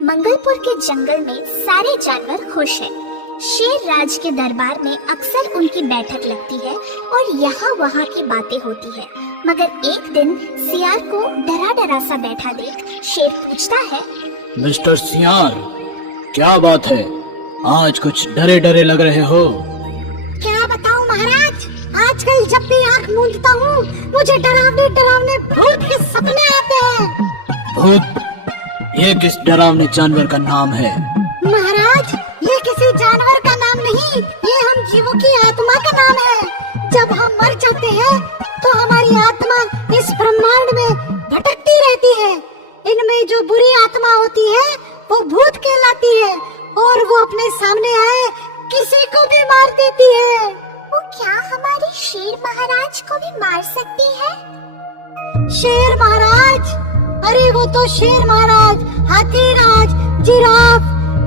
मंगलपुर के जंगल में सारे जानवर खुश हैं। शेर राज के दरबार में अक्सर उनकी बैठक लगती है और यहाँ वहाँ की बातें होती है। मगर एक दिन सियार को डरा डरा सा बैठा देख शेर पूछता है, मिस्टर सियार, क्या बात है? आज कुछ डरे डरे लग रहे हो। क्या बताऊं महाराज, आजकल जब भी आँख मूंदता हूँ मुझे डरावने डरावने भूत के सपने आते हैं। भूत? ये किस डरावने जानवर का नाम है? महाराज, ये किसी जानवर का नाम नहीं, ये हम जीवों की आत्मा का नाम है। जब हम मर जाते हैं तो हमारी आत्मा इस ब्रह्मांड में भटकती रहती है। इनमें जो बुरी आत्मा होती है वो भूत कहलाती है और वो अपने सामने आए किसी को भी मार देती है। वो क्या हमारे शेर महाराज को भी मार सकती है? शेर महाराज? अरे वो तो शेर महाराज, हाथी राज, जिराफ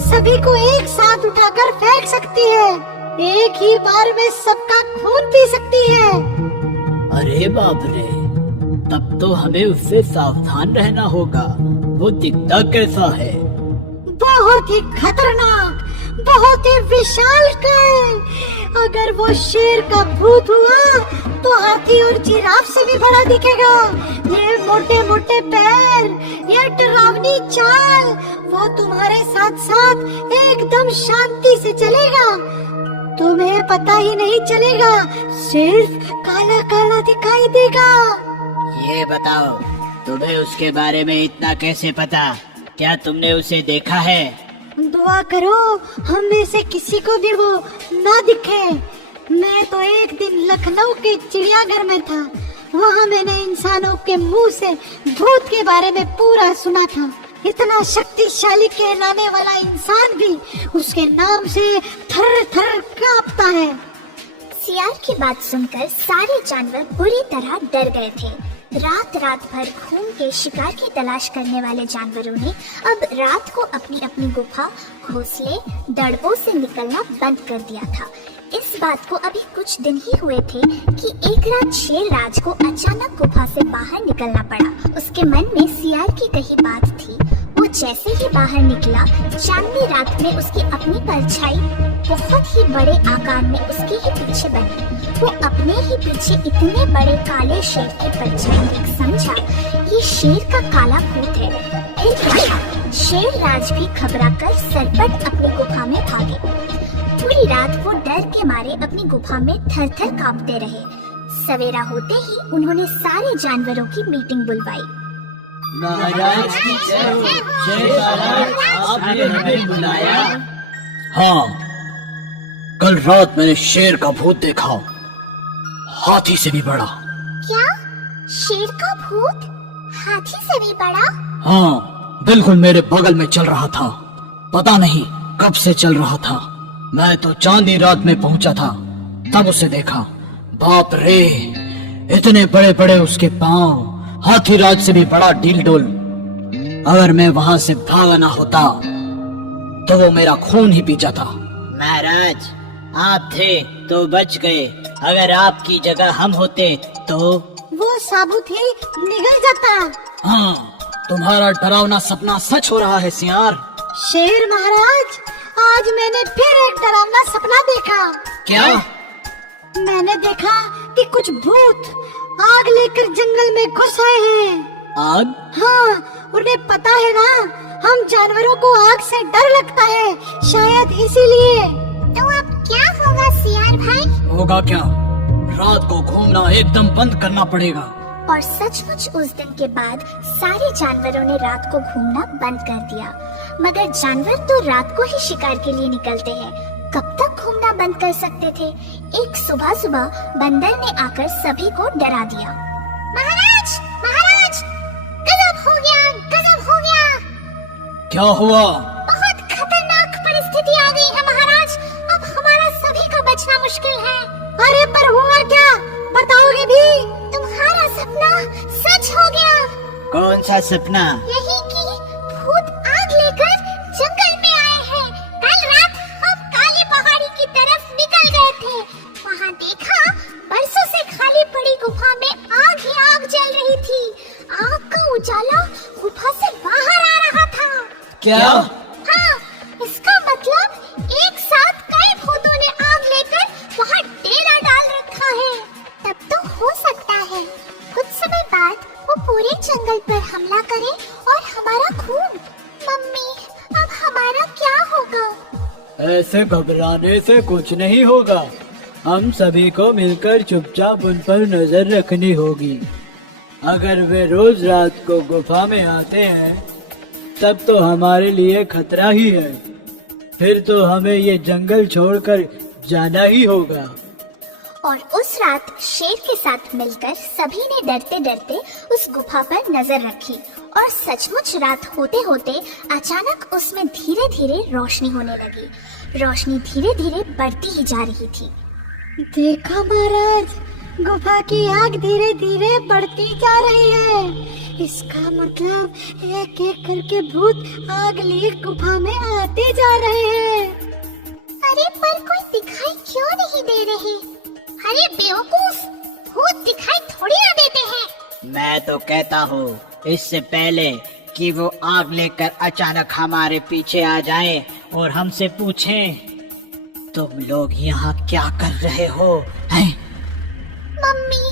सभी को एक साथ उठाकर फेंक सकती है। एक ही बार में सबका खून पी सकती है। अरे बाप रे, तब तो हमें उससे सावधान रहना होगा। वो दिखता कैसा है? बहुत ही खतरनाक, बहुत ही विशालकाय। अगर वो शेर का भूत हुआ तो हाथी और जिराफ से भी बड़ा दिखेगा। ये मोटे मोटे पैर, ये डरावनी चाल, वो तुम्हारे साथ साथ एकदम शांति से चलेगा। तुम्हें पता ही नहीं चलेगा, सिर्फ काला काला दिखाई देगा। ये बताओ, तुम्हें उसके बारे में इतना कैसे पता? क्या तुमने उसे देखा है? दुआ करो हम में से किसी को भी वो ना दिखे। मैं तो एक दिन लखनऊ के चिड़ियाघर में था। वहाँ मैंने इंसानों के मुंह से भूत के बारे में पूरा सुना था। इतना शक्तिशाली कहलाने वाला इंसान भी उसके नाम से थर थर कांपता है। सियार की बात सुनकर सारे जानवर बुरी तरह डर गए थे। रात रात भर घूम के शिकार की तलाश करने वाले जानवरों ने अब रात को अपनी अपनी गुफा, घोंसले, दड़बों से निकलना बंद कर दिया था। इस बात को अभी कुछ दिन ही हुए थे कि एक रात शेर राज को अचानक गुफा से बाहर निकलना पड़ा। उसके मन में सियार की कही बात थी। वो जैसे ही बाहर निकला, चांदनी रात में उसकी अपनी परछाई बहुत ही बड़े आकार में उसके ही पीछे बनी। वो अपने ही पीछे इतने बड़े काले शेर की परछाई देख समझा ये शेर का काला भूत है। फिर शेर राज भी घबराकर सरपट अपनी गुफा में भागे। पूरी रात वो डर के मारे अपनी गुफा में थर थर कांपते रहे। सवेरा होते ही उन्होंने सारे जानवरों की मीटिंग बुलवाई। महाराज की जय हो। शेर महाराज, आपने हमें बुलाया? हाँ, कल रात मैंने शेर का भूत देखा, हाथी से भी बड़ा। क्या? शेर का भूत हाथी से भी बड़ा? हाँ, बिल्कुल मेरे बगल में चल रहा था। पता नहीं कब से चल रहा था। मैं तो चांदनी रात में पहुंचा था, तब उसे देखा। बाप रे, इतने बड़े बड़े उसके पांव, हाथी राज से भी बड़ा डील डोल। अगर मैं वहां से भागा ना होता तो वो मेरा खून ही पी जाता। महाराज, आप थे तो बच गए। अगर आपकी जगह हम होते तो वो साबुत ही निगल जाता। हाँ, तुम्हारा डरावना सपना सच हो रहा है सियार। शेर महाराज, आज मैंने फिर एक डरावना सपना देखा। क्या? मैंने देखा कि कुछ भूत आग लेकर जंगल में घुस आए हैं। आग? हाँ, उन्हें पता है ना, हम जानवरों को आग से डर लगता है, शायद इसीलिए। तो अब क्या होगा सियार भाई? होगा क्या? रात को घूमना एकदम बंद करना पड़ेगा। और सचमुच उस दिन के बाद सारे जानवरों ने रात को घूमना बंद कर दिया। मगर जानवर तो रात को ही शिकार के लिए निकलते हैं, कब तक घूमना बंद कर सकते थे? एक सुबह सुबह बंदर ने आकर सभी को डरा दिया। महाराज, महाराज, गजब हो गया, गजब हो गया। क्या हुआ? बहुत खतरनाक परिस्थिति आ गई है महाराज। अब हमारा सभी का बचना मुश्किल है। अरे पर हुआ क्या, बताओगे भी? तुम्हारा सपना सच हो गया। कौन सा सपना? यही कि भूत आग लेकर जंगल में आए हैं। कल रात हम काली पहाड़ी की तरफ निकल गए थे। वहाँ देखा बरसों से खाली पड़ी गुफा में आग ही आग जल रही थी। आग का उजाला गुफा से बाहर आ रहा था। क्या? हाँ, इसका मतलब एक साथ कई भूतों ने आग लेकर वहाँ डेरा डाल रखा है। तब तो हो सकता है कुछ समय बाद वो पूरे जंगल पर हमला करे और हमारा खून। मम्मी, अब हमारा क्या होगा? ऐसे घबराने से कुछ नहीं होगा। हम सभी को मिलकर चुपचाप उन पर नजर रखनी होगी। अगर वे रोज रात को गुफा में आते हैं तब तो हमारे लिए खतरा ही है। फिर तो हमें ये जंगल छोड़कर जाना ही होगा। और उस रात शेर के साथ मिलकर सभी ने डरते डरते उस गुफा पर नजर रखी और सचमुच रात होते होते अचानक उसमें धीरे धीरे रोशनी होने लगी। रोशनी धीरे धीरे बढ़ती ही जा रही थी। देखो महाराज, गुफा की आग धीरे धीरे बढ़ती जा रही है। इसका मतलब एक एक करके भूत आग लिए गुफा में आते जा रहे हैं। अरे पर कोई दिखाई क्यों नहीं दे रहे? अरे बेवकूफ, भूत दिखाई थोड़ी ना देते हैं। मैं तो कहता हूँ इससे पहले कि वो आग लेकर अचानक हमारे पीछे आ जाए और हमसे पूछें, तुम लोग यहाँ क्या कर रहे हो? हैं? मम्मी,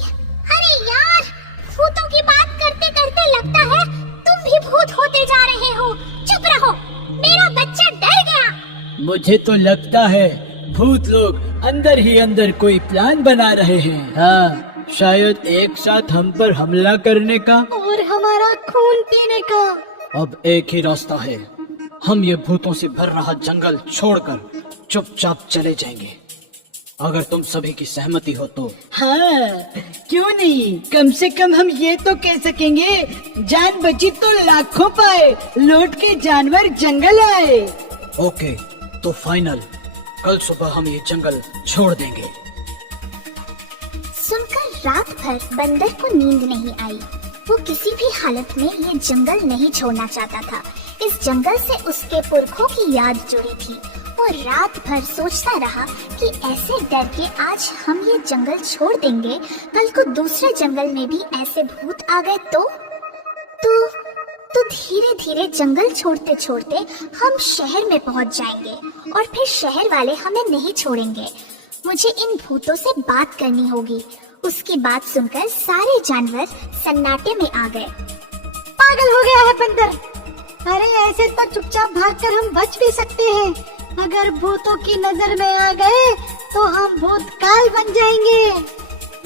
अरे यार, भूतों की बात करते करते लगता है तुम भी भूत होते जा रहे हो। चुप रहो, मेरा बच्चा डर गया। मुझे तो लगता है भूत लोग अंदर ही अंदर कोई प्लान बना रहे हैं। हाँ, शायद एक साथ हम पर हमला करने का और हमारा खून पीने का। अब एक ही रास्ता है, हम ये भूतों से भर रहा जंगल छोड़कर चुपचाप चले जाएंगे। अगर तुम सभी की सहमति हो तो। हाँ, क्यों नहीं? कम से कम हम ये तो कह सकेंगे, जान बची तो लाखों पाए, लौट के जानवर जंगल आए। ओके, तो फाइनल, कल सुबह हम ये जंगल छोड़ देंगे। सुनकर रात भर बंदर को नींद नहीं आई। वो किसी भी हालत में ये जंगल नहीं छोड़ना चाहता था। इस जंगल से उसके पुरखों की याद जुड़ी थी। वो रात भर सोचता रहा कि ऐसे डर के आज हम ये जंगल छोड़ देंगे, कल को दूसरे जंगल में भी ऐसे भूत आ गए तो धीरे धीरे जंगल छोड़ते छोड़ते हम शहर में पहुंच जाएंगे और फिर शहर वाले हमें नहीं छोड़ेंगे। मुझे इन भूतों से बात करनी होगी। उसकी बात सुनकर सारे जानवर सन्नाटे में आ गए। पागल हो गया है बंदर। अरे ऐसे तो चुपचाप भागकर हम बच भी सकते हैं। अगर भूतों की नजर में आ गए तो हम भूतकाल बन जाएंगे।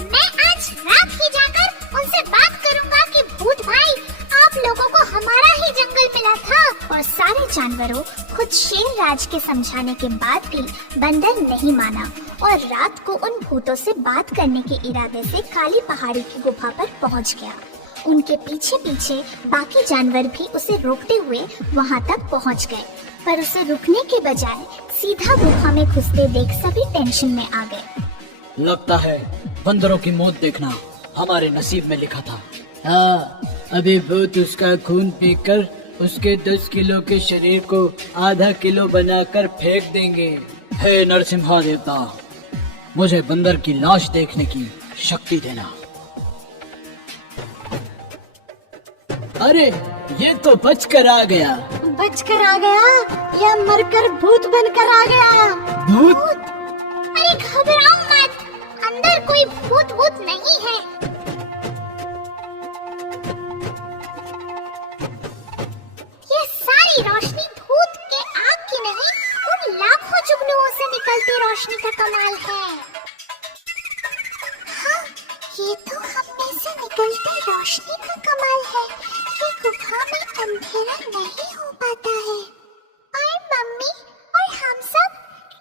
मैं आज रात ही जाकर उनसे बात करूंगा कि भूत भाई, आप लोगों को हमारा ही जंगल मिला था। और सारे जानवरों खुद शेर राज के समझाने के बाद भी बंदर नहीं माना और रात को उन भूतों से बात करने के इरादे से काली पहाड़ी की गुफा पर पहुंच गया। उनके पीछे पीछे बाकी जानवर भी उसे रोकते हुए वहां तक पहुंच गए, पर उसे रुकने के बजाय सीधा गुफा में घुसते देख सभी टेंशन में आ गए। लगता है बंदरों की मौत देखना हमारे नसीब में लिखा था। हाँ, अभी भूत उसका खून पीकर उसके 10 किलो के शरीर को आधा किलो बनाकर फेंक देंगे। हे नरसिम्हा देवता, मुझे बंदर की लाश देखने की शक्ति देना। अरे ये तो बचकर आ गया। बचकर आ गया या मरकर भूत बनकर आ गया? भूत? अरे घबराओ मत, अंदर कोई भूत नहीं है। ये सारी रोशनी भूत के आग की नहीं, उन लाखों जुगनुओं से निकलती रोशनी का कमाल है। हाँ, ये तो हम में से निकलती रोशनी का कमाल है कि गुफा में अंधेरा नहीं हो पाता है। और मम्मी और हम सब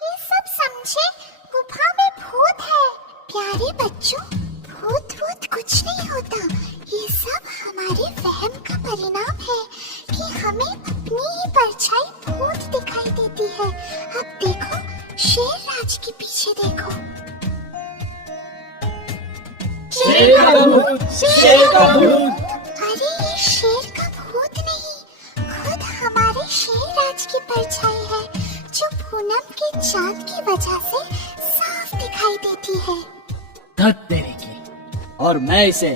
ये सब समझे गुफा में भूत है। प्यारे बच्चों, भूत कुछ नहीं होता। ये सब हमारे वहम का परिणाम है कि हमें अपनी ही परछाई भूत दिखाई देती है। अब देखो, शेर राज के पीछे देखो। शेर का भूत, शेर का भूत। अरे ये शेर का भूत नहीं, खुद हमारे शेर राज की परछाई है जो पूनम के चांद की वजह से साफ दिखाई देती है। धत तेरे की, और मैं इसे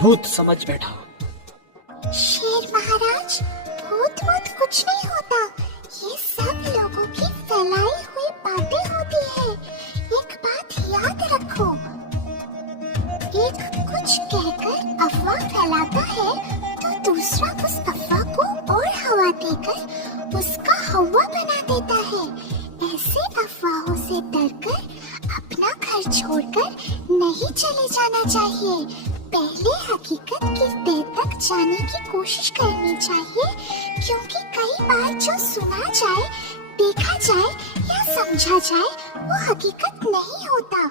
भूत समझ बैठा। शेर महाराज, भूत कुछ नहीं होता। कुछ कहकर अफवाह फैलाता है तो दूसरा उस अफवाह को और हवा देकर उसका हवा बना देता है। ऐसे अफवाहों से डरकर अपना घर छोड़कर नहीं चले जाना चाहिए। पहले हकीकत की तह तक जाने की कोशिश करनी चाहिए, क्योंकि कई बार जो सुना जाए, देखा जाए या समझा जाए वो हकीकत नहीं होता।